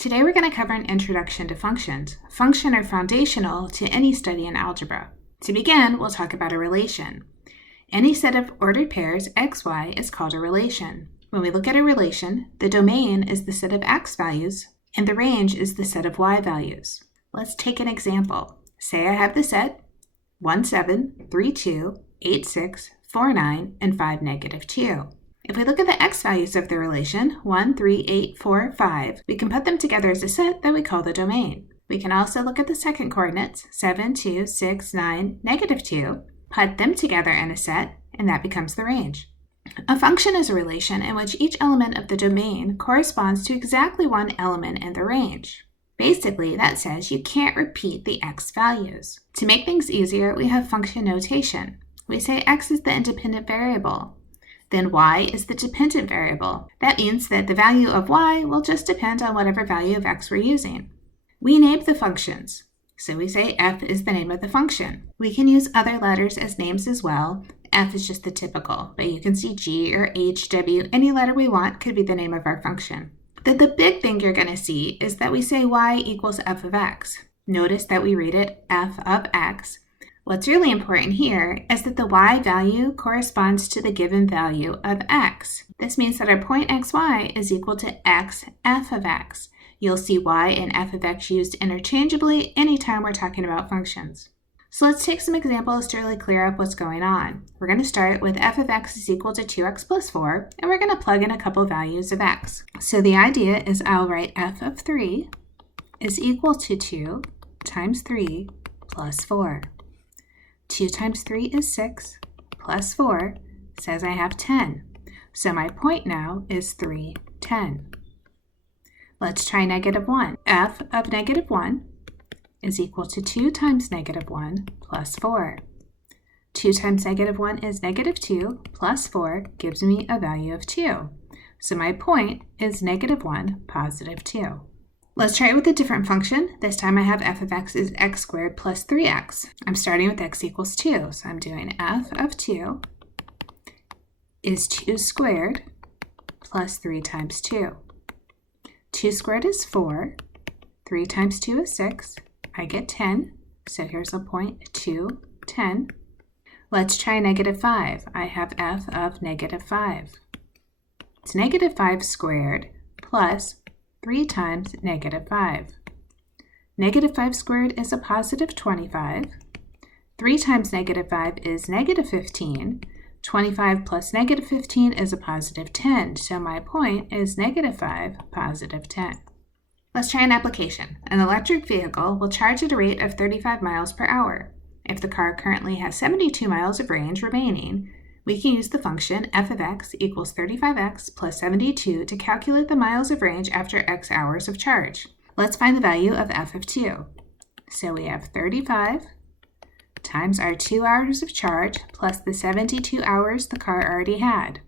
Today we're going to cover an introduction to functions. Functions are foundational to any study in algebra. To begin, we'll talk about a relation. Any set of ordered pairs xy is called a relation. When we look at a relation, the domain is the set of x values and the range is the set of y values. Let's take an example. Say I have the set 1, 7, 3, 2, 8, 6, 4, 9, and 5, negative 2. If we look at the x values of the relation, 1, 3, 8, 4, 5, we can put them together as a set that we call the domain. We can also look at the second coordinates, 7, 2, 6, 9, negative 2, put them together in a set, and that becomes the range. A function is a relation in which each element of the domain corresponds to exactly one element in the range. Basically, that says you can't repeat the x values. To make things easier, we have function notation. We say x is the independent variable. Then y is the dependent variable. That means that the value of y will just depend on whatever value of x we're using. We name the functions. So we say f is the name of the function. We can use other letters as names as well. F is just the typical, but you can see G or H, W, any letter we want could be the name of our function. Then the big thing you're going to see is that we say y equals f of x. Notice that we read it f of x. What's really important here is that the y value corresponds to the given value of x. This means that our point xy is equal to x f of x. You'll see y and f of x used interchangeably anytime we're talking about functions. So let's take some examples to really clear up what's going on. We're going to start with f of x is equal to 2x plus 4, and we're going to plug in a couple values of x. So the idea is I'll write f of 3 is equal to 2 times 3 plus 4. 2 times 3 is 6, plus 4 says I have 10. So my point now is 3, 10. Let's try negative 1. F of negative 1 is equal to 2 times negative 1 plus 4. 2 times negative 1 is negative 2 plus 4 gives me a value of 2. So my point is negative 1, positive 2. Let's try it with a different function. This time I have f of x is x squared plus 3x. I'm starting with x equals 2. So I'm doing f of 2 is 2 squared plus 3 times 2. 2 squared is 4. 3 times 2 is 6. I get 10. So here's a point, 2, 10. Let's try negative 5. I have f of negative 5. It's negative 5 squared plus 3 times negative 5. Negative 5 squared is a positive 25. 3 times negative 5 is negative 15. 25 plus negative 15 is a positive 10. So my point is negative 5, positive 10. Let's try an application. An electric vehicle will charge at a rate of 35 miles per hour. If the car currently has 72 miles of range remaining, we can use the function f of x equals 35x plus 72 to calculate the miles of range after x hours of charge. Let's find the value of f of 2. So we have 35 times our 2 hours of charge plus the 72 hours the car already had.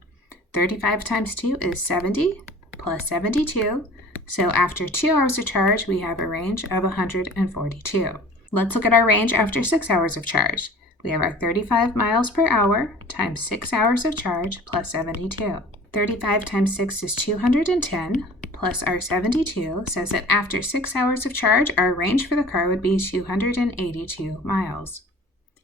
35 times 2 is 70 plus 72. So after 2 hours of charge, we have a range of 142. Let's look at our range after 6 hours of charge. We have our 35 miles per hour times 6 hours of charge plus 72. 35 times 6 is 210 plus our 72 says that after 6 hours of charge, our range for the car would be 282 miles.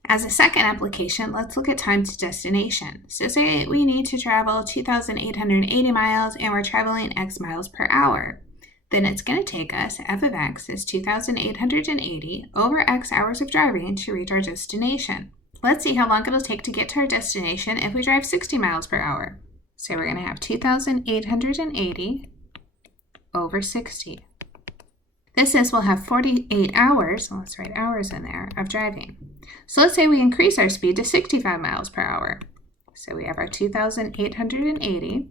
As a second application, let's look at time to destination. So say we need to travel 2,880 miles and we're traveling x miles per hour. Then it's going to take us, f of x is 2,880 over x hours of driving to reach our destination. Let's see how long it'll take to get to our destination if we drive 60 miles per hour. So we're going to have 2,880 over 60. This says we'll have 48 hours, well, let's write hours in there, of driving. So let's say we increase our speed to 65 miles per hour. So we have our 2,880.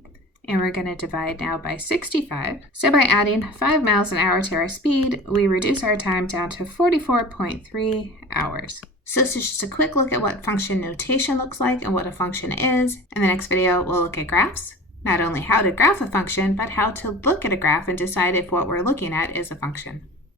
And we're going to divide now by 65. So by adding 5 miles an hour to our speed, we reduce our time down to 44.3 hours. So this is just a quick look at what function notation looks like and what a function is. In the next video, we'll look at graphs. Not only how to graph a function, but how to look at a graph and decide if what we're looking at is a function.